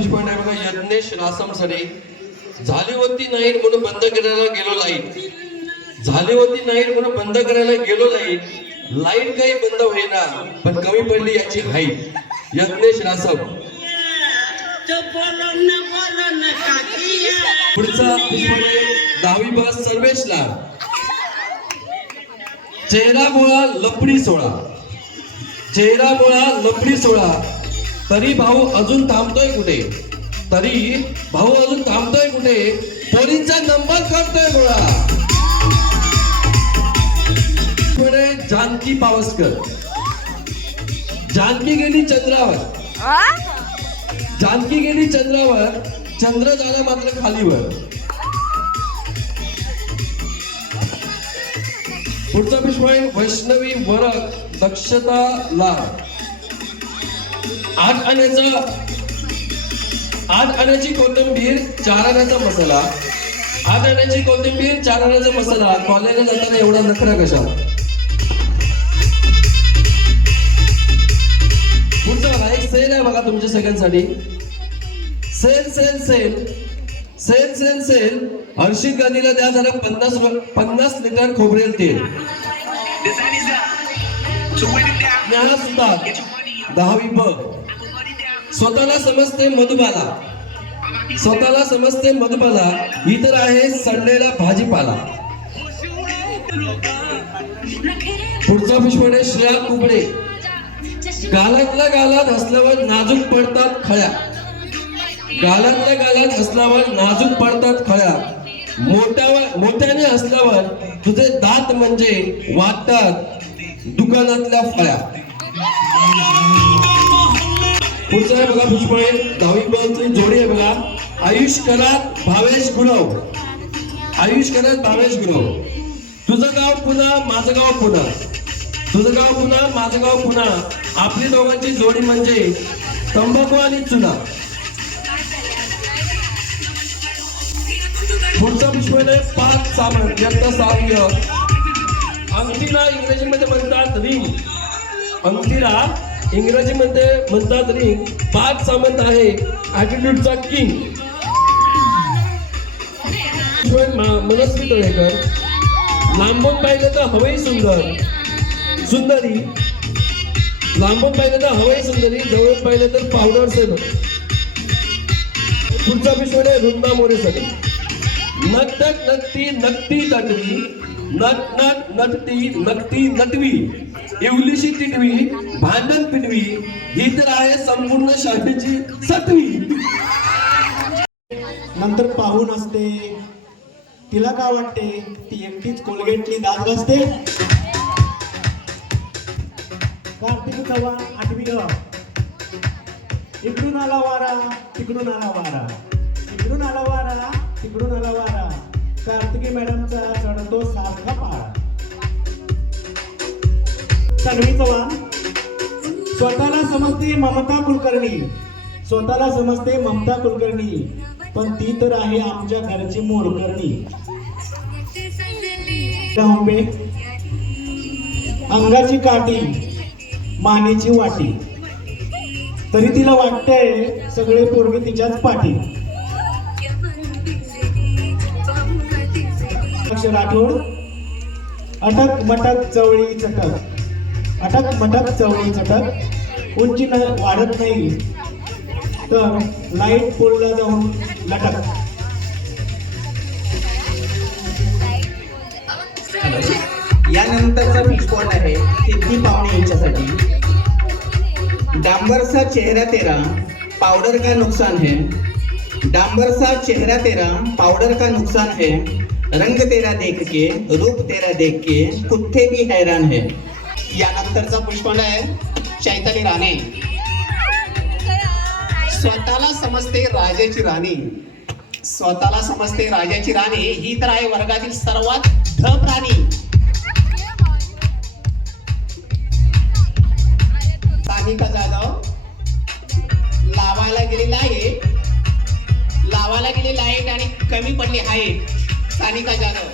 पुष्पण आहे बघा यज्ञेश रासम सरे. झाली होती नाही म्हणून बंद करायला गेलो लाइट. झाली होती नाही म्हणून बंद करायला गेलो लाइट. लाइट काही बंद होईना पण कमी पडली याची हाईट. यज्ञेश रासम. पुढचा दहावी पास सर्वेशला. चेहरा मुळा लपडी सोळा. चेहरा मुळा लपडी सोळा. तरी भाऊ अजून थांबतोय कुठे? तरी भाऊ अजून थांबतोय कुठे? पोरींचा नंबर करतोय गोळा जानकी पावसकर. जानकी गेली चंद्रावर. जानकी गेली चंद्रावर. चंद्र झाला मात्र खालीवर. पुढचा विषय आहे वैष्णवी वरक दक्षता लाड. आठ आण्याचा आठ आण्याची कोथिंबीर चार आण्याचा मसाला. आठ आण्याची कोथिंबीर चार आण्याचा मसाला. कॉलेजला जाताना एवढा नखरा कशा? पुढचा एक सेल आहे बघा तुमच्या सगळ्यांसाठी. Sale sale sale sale sale sale Harshit गांधीला द्या झालं पन्नास पन्नास लिटर खोबरेल तेल. Design दहावी ब स्वतःला समजते मधुबाला. स्वतःला समजते मधुबाला. इतर आहे सडलेला भाजीपाला. पुढचा पुष्पण आहे श्रेया कुबडे गालातल्या गालात असल्यावर नाजूक पडतात खळ्या. गालातल्या गालात हसल्यावर नाजूक पडतात खळ्या. मोठ्यावर मोठ्याने असल्यावर तुझे दात म्हणजे वाटतात दुकानातल्या फळ्या. पुढचं आहे बघा पुष्पळे दहावी बसची जोडी आहे बघा. आयुष करात भावेश गुणव. आयुष करात भावेश गुणव. तुझं गाव पुन्हा माझं गाव पुन्हा. तुझं गाव पुन्हा माझं गाव पुन्हा. आपली दोघांची जोडी म्हणजे तंबाखू आणि चुना. पुढचा पुष्प आहे पाच साबण यंत्र साव्य अंगठीला इंग्रजीमध्ये म्हणतात रिंग अंगठीला इंग्रजीमध्ये म्हणतात रिंग पाच सामंत आहे ॲटिट्यूडचा किंग मनस्वी तळेकर लांबून पाहिलं तर हवई सुंदर. सुंदरी लांबून पाहिलं तर हवाई सुंदरी जवळून पाहिलं तर पावडर सेलो पुढचा विश्व आहे रुंदा मोरेसाठी. नक्तक नक्ती नक्ती नटवी नट नट नटती नकटी नटवी. इवलिशी तिटवी भांडण पिटवी. ही तर आहे संपूर्ण शाळेची सतवी नंतर पाहून असते. तिला काय वाटते? ती एकटीच कोलगेटची दात घासते? कार्तिक चव्हाण आठवी ग. इकडून आला वारा तिकडून आला वारा. इकडून आला वारा तिकडून आला वारा. कार्तिकी मॅडमचा चढतो सारखा पारा तन्वी चव्हाण स्वतःला समजते ममता कुलकर्णी. स्वतःला समजते ममता कुलकर्णी. पण ती तर आहे आमच्या घरची मोरकर्णी. अंगाची काठी मानेची वाटी. तरी तिला वाटतंय सगळे पोरगे तिच्याच पाठी. लक्ष राठोड. अटक मटक चवळी चटक. अटक मटक चवळी चटक. उंची न वाढत नाही. तर लाइट पोलला जाऊन लटक. यानंतरचा स्पॉट आहे सिद्धी पाहुणे यांच्यासाठी. डांबरचा चेहरा तेरा पावडर का नुकसान है? डांबर सा चेहरा तेरा पावडर का नुकसान है? रंग तेरा देख के रूप तेरा देख के कुत्ते भी हैरान है। यानंतरचा पुष्पंड आहे चैताली राणे। स्वतःला समजते राजाची राणी। स्वतःला समजते राजाची राणी ही तर आहे वर्गातील सर्वात ढ प्राणी सानिका जाधव लावायला गेलेला आहे। लावायला गेलेली लाइट आणि कमी पडली हाईट सानिका जाधव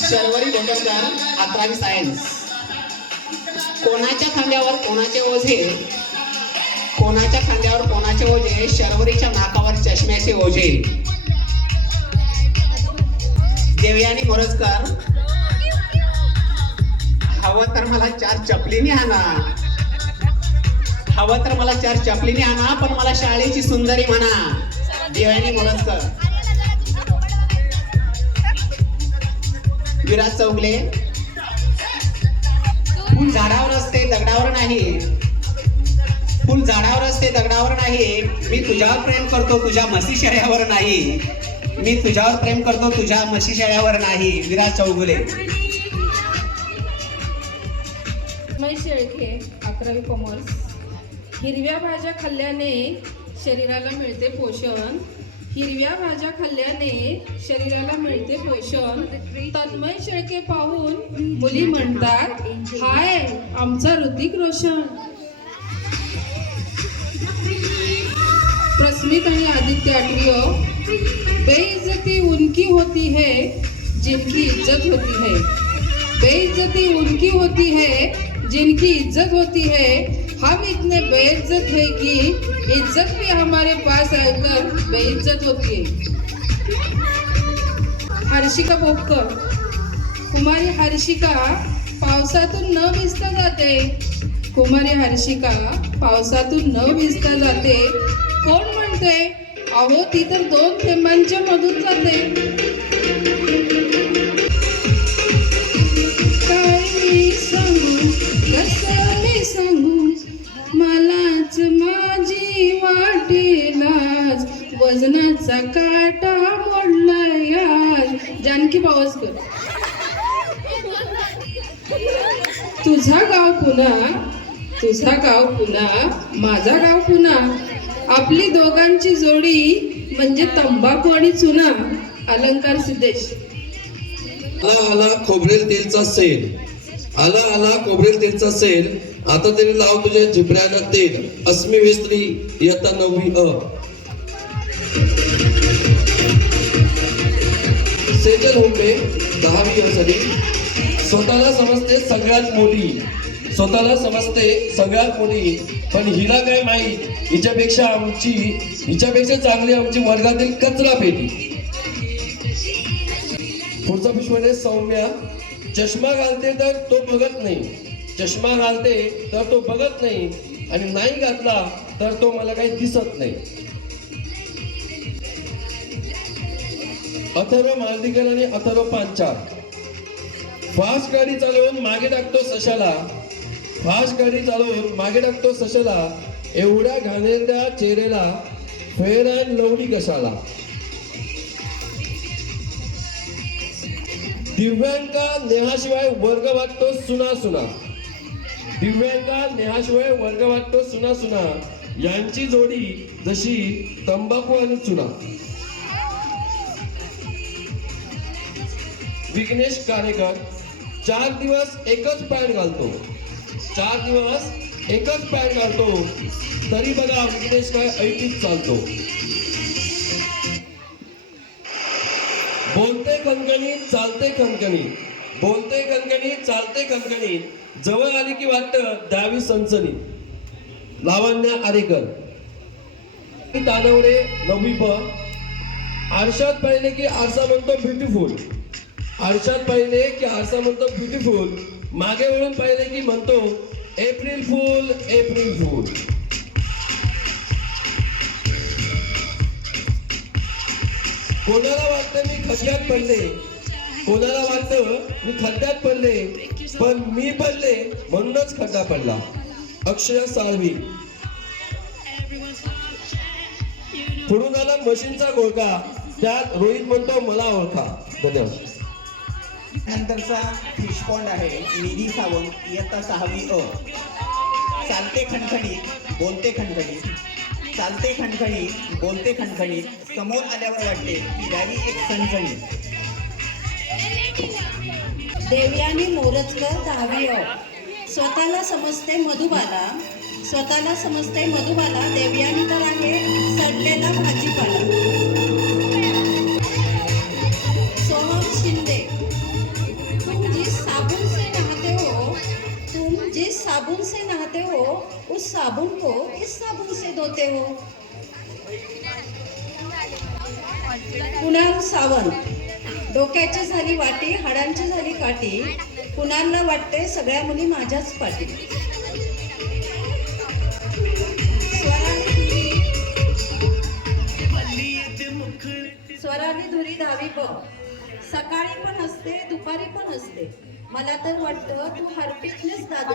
शर्वरी गोटणकर अकरावी सायन्स. कोणाच्या खांद्यावर कोणाचे ओझे? कोणाच्या खांद्यावर कोणाचे ओझे? शर्वरीच्या नाकावर चष्म्याचे ओझे. देवयानी मोरजकर हवं तर मला चार चपलीने आणा हवं तर मला चार चपलीने आणा पण मला शाळेची सुंदरी म्हणा. दिवाणी मोरजकर विराज चौगले. फुल झाडावर असते दगडावर नाही. फुल झाडावर असते दगडावर नाही. मी तुझ्यावर प्रेम करतो तुझ्या मसी शेळ्यावर नाही. मी तुझ्यावर प्रेम करतो तुझ्या म्हशी शेळ्यावर नाही. विराज चौगुले. शेळके अकरावी कॉमर्स हिरव्या भाज्या खाल्ल्याने शरीराला मिळते पोषण. हिरव्या भाज्या खाल्ल्याने शरीराला मिळते पोषण. तन्मय शेळके पाहून मुली म्हणतात हाय आमचा ऋतिक रोशन. प्रस्मित आणि आदित्य आठवियो बेइज्जती उनकी होती है जिनकी इज्जत होती है. बेइज्जती उनकी होती है जिनकी इज्जत होती है हम इतने बेइज्जत है कि इज्जत भी हमारे पास आकर बेइज्जत होती है। हर्षिका बोपकर कुमारी हर्षिका पावसातून न भिजता जाते. कुमारी हर्षिका पावसातून न भिजता जाते. कोण म्हणते? अहो ती तर दोन थेंबांच्या मधून जाते. मलाच माझी वाटेलाच वजनाचा काटा मोडला यार जानकी पावसकर तुझा गाव पुन्हा तुझा गाव पुन्हा माझा गाव पुन्हा. आपली दोघांची जोडी म्हणजे तंबाखू आणि चुना. अलंकार सिद्धेश. आला आला खोबरेल तेलचा सेल. आला आला खोबरेल तेलचा सेल. आता तरी लाव तुझ्या झिपऱ्यानं तेल. अस्मी वेस्त्री इयत्ता नववी अ. सेजल हुंबे दहावी असली. स्वतःला समजते सगळ्यात मोठी. स्वतःला समजते सगळ्यात मोठी. पण हिला काय माहीत? हिच्यापेक्षा आमची हिच्यापेक्षा चांगली आमची वर्गातील कचरा पेटी. पुढचा प्रश्न सौम्या. चष्मा घालते तर तो बघत नाही. चष्मा घालते तर तो बघत नाही आणि नाही घातला तर तो मला काही दिसत नाही. अथर्व मालदीकर आणि अथर्व पांचाळ. फास्ट गाडी चालवून मागे टाकतो सशाला. फास्ट गाडी चालवून मागे टाकतो सशाला. एवढ्या घाणेरड्या चेहऱ्याला फेर अँड लवली कशाला? दिव्यांका नेहाशिवाय वर्ग वाटतो सुना सुना. दिव्यांगा नेहाशिवाय वर्ग वाटतो सुना सुना. यांची जोडी जशी तंबाखू आणि चुना. विघ्नेश कारेकर चार दिवस एकच पॅन्ट घालतो. चार दिवस एकच पॅन्ट घालतो. तरी बघा विघ्नेश काय ऐटीत चालतो. बोलते कणकणी चालते कणकणी बोलते कणकणी चालते कणकणी जवळ आली की वाटतं द्यावी सनसनी. लावण्या आरेकर. तानवडे नववी प. आरशात पाहिले की आरसा म्हणतो ब्युटिफुल आरशात पाहिले की आरसा म्हणतो ब्युटिफुल मागे वळून पाहिले की म्हणतो एप्रिल फुल एप्रिल फुल कोणाला वाटतं मी खड्ड्यात पडले? कोणाला वाटतं मी खड्ड्यात पडले? पण मी पडले म्हणूनच खड्डा पडला. अक्षय साळवी. पुढून आला मशीनचा गोळका. त्यात रोहित म्हणतो मला ओळखा. धन्यवाद. नंतरचा फिश पॉन्ड आहे निधी सावंत इयत्ता सहावी अ. चालते खणखणीत बोलते खणखणीत. चालते खणखणीत बोलते खणखणीत. समोर आल्यावर वाटते की द्यावी एक खणखणी देवयानी मोरजकर दहावी अ स्वतःला समजते मधुबाला. स्वतःला समजते मधुबाला. देवयानी तर आहे सडलेला भाजीपाला. सोहम शिंदे. तुम जिस साबुन से नहाते हो तुम जिस साबुन से नहाते हो उस साबुन को किस साबुन से धोते हो? कुणाल सावंत. डोक्याची झाली वाटी हाडांची झाली काठी कुणाला वाटते सगळ्या मुली माझ्याच पाठी. स्वराली धुरी स्वराली धुरी ब. सकाळी पण असते दुपारी पण असते. मला तर वाटतं तू हरपीतनेच दाद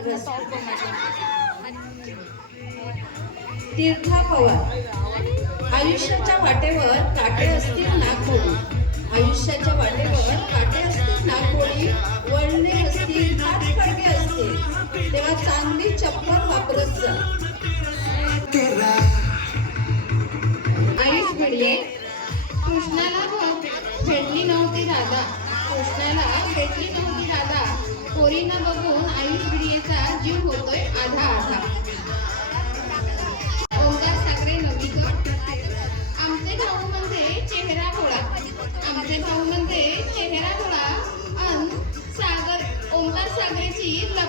तीर्था पवार. आयुष्याच्या वाटेवर काटे असतील नागपूर आयुष्याच्या वाटेवर काटे असतील नागमोडी वळणे असतील हातखडके असतील तेव्हा चांगली चप्पल वापरत जा. आयुष भिडले कृष्णाला भेटली नव्हती राधा कृष्णाला भेटली नव्हती राधा पोरींना बघून आयुष भिडयेचा जीव होतोय आधा आधा.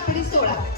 चेहरा